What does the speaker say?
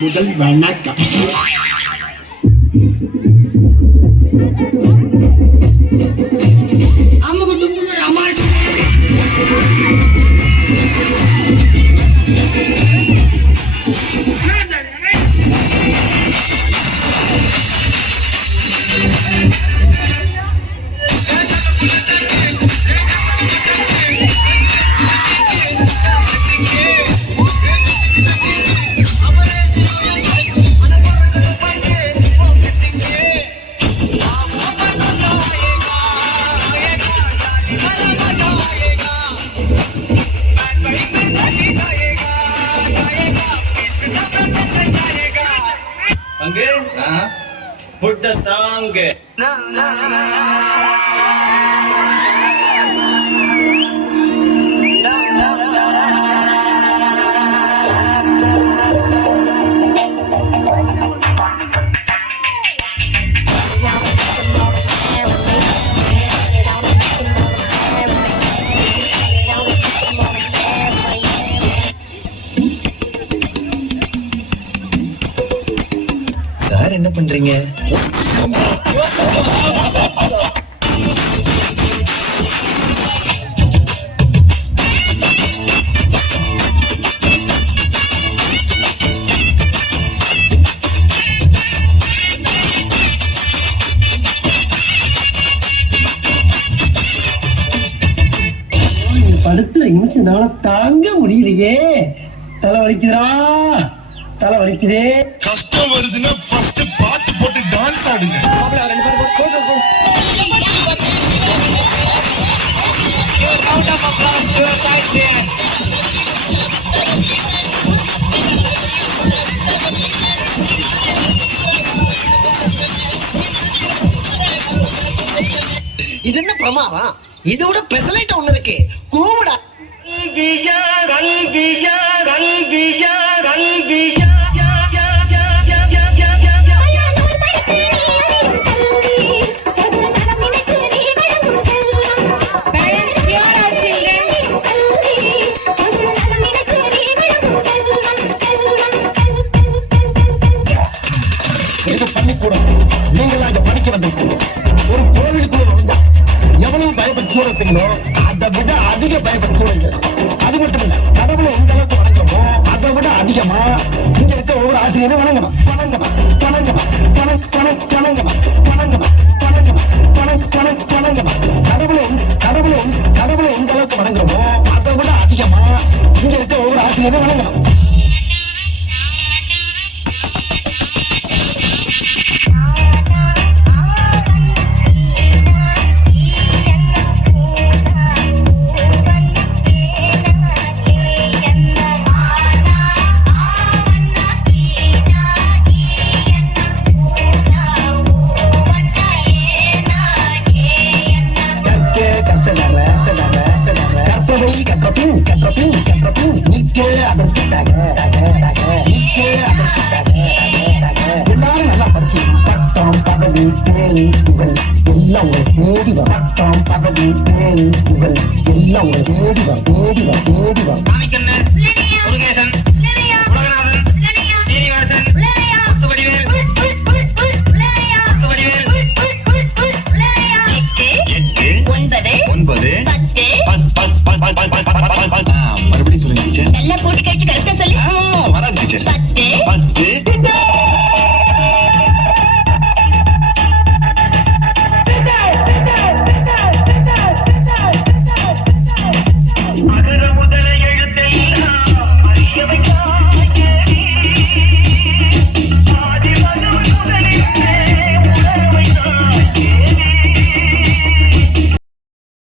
முதல் வணக்கம். அம்முக்கு தும்புக்கு அம்மா Put the song. சார் என்ன பண்றீங்க? படுத்துல நிமிஷம்னால தாங்க முடியலையே. தலை வலிக்குதா, தலை வலிக்குதே. கஷ்டம் வருதுன்னா ஃபர்ஸ்ட் பாட்டு போட்டு டான்ஸ் ஆடுங்க. இது என்ன பிரமாதம்? இதோட பெசலைட் ஒண்ணு இருக்கு. கூவுடா. இது பள்ளிக்கூடம். நீங்களா இங்க படிக்க வந்திருக்கீங்க. ஒரு கோவிலுக்குள்ள நுழைஞ்சா எவ்வளவு பயப்பட்டு சூழப்பீங்களோ அதை விட அதிக பயப்பட்டு சூழங்க. அது மட்டும் இல்ல, கடவுளை எந்த அளவுக்கு வணங்குறோமோ அதை விட அதிகமா இங்க இருக்க ஒவ்வொரு ஆசிரியரும் வணங்கணும். வணங்கணும் வணங்கணும் வணங்கணும் வணங்கணும் வணங்கணும் வணங்கணும் வணங்கணும். கடவுளை கடவுளை கடவுளை எந்த அளவுக்கு வணங்குறோமோ அதை விட அதிகமா இங்க இருக்க ஒவ்வொரு ஆசிரியரும் வணங்கணும். எல்லாரும் நல்லா படிச்சு பட்டம் பதவி பேரு புகழ் எல்லாம் உங்களை தேடி வா. பட்டம் பதவி பேரு புகழ் எல்லாம் உங்களை தேடி வா தேடி வா தேடி வா. மறுபடியும் சொல்லுங்க. நல்லா போட்டு கழிச்சு கரெக்டா சொல்லு. வராது. 10